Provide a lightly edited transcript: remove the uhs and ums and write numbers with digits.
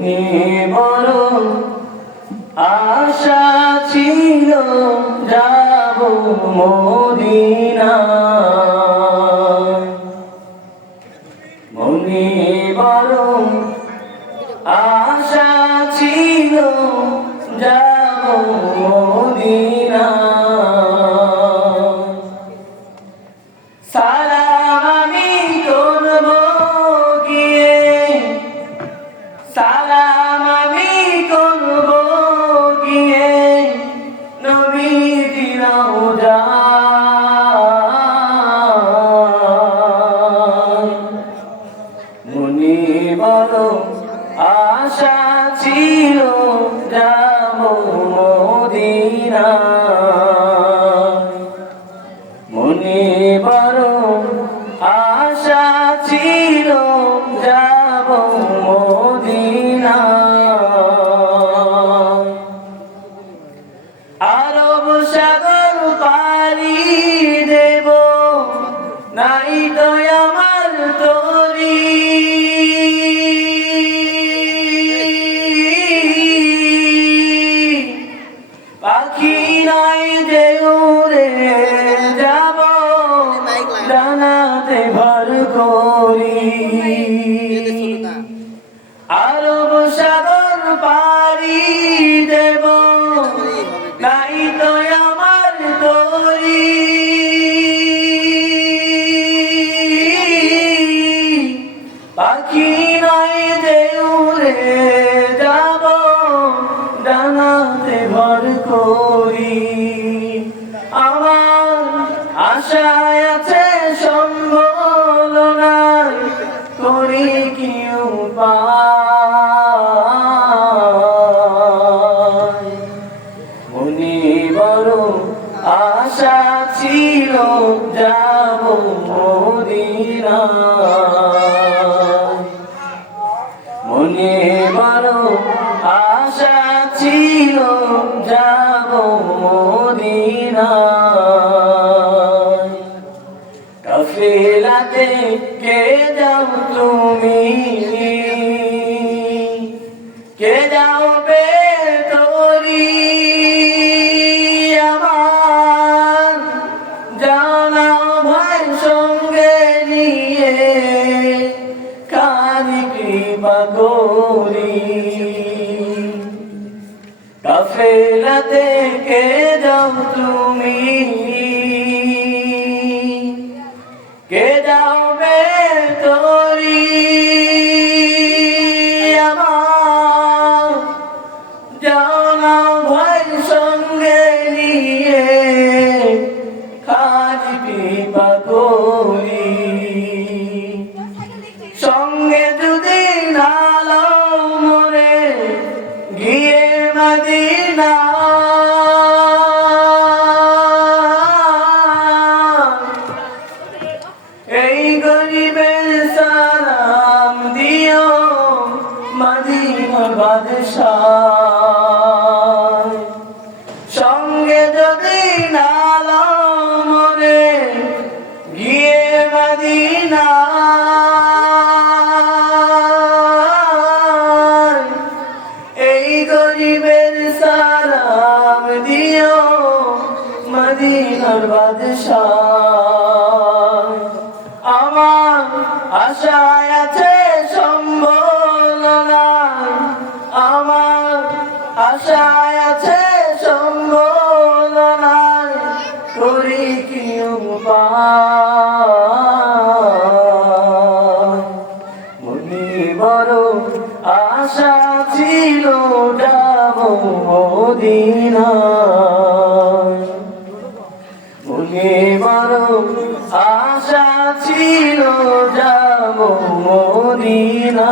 মনে বড় আশা ছিল যাব মদিনা। মনে বড় আশা ছিল যাব মদিনা। সালাম আমি করব গিয়ে, সালাম আমি করব গিয়ে নবীর রওজায়। মনে বড় আশা ছিল যাব মদিনা। মনে বড় আশা ছিল যাব মদিনা। আরব সাগর পাড়ি দেব, নাই তো আমার তরি। পাখি নাই যে উড়ে যাব, ডানাতে ভর করি। আরব সাগর পাড়ি দেব, নাই তো আমার তরি। পাখি নাই যে উড়ে যাব, ডানাতে ভর করি। আমার আশায় আছে সম্বল নাই, করি কি উপায়। মনে বড় আশা ছিল যাব মদিনা। মনে বড় আশা ছিল যাব মদিনা। কাফেলাতে কে যাও তুমি, কে যাও বেতরি। আমার জানাও ভাই সঙ্গে নিয়ে, কারি কৃপা করি। কাফেলাতে কে যাও তুমি, কে যাও বেতরি। আমার জানাও ভাই সঙ্গে নিয়ে, কারি কৃপা করি। সঙ্গে যদি না লও মোরে গিয়ে মদিনা, এই গরিবের সালাম দিও মদিনার বাদশাহ। সঙ্গে যদি না লও মোরে গিয়ে মদিনা, এই গরিবের সালাম দিও মদিনার বাদশাহ। আমার আশায় আছে সম্বল নাই, আমার আশায় আছে সম্বল নাই, করি কি উপায়। মনে বড় আশা ছিল যাব মদিনা। মনে বড় আশা ছিল যাব মদিনা।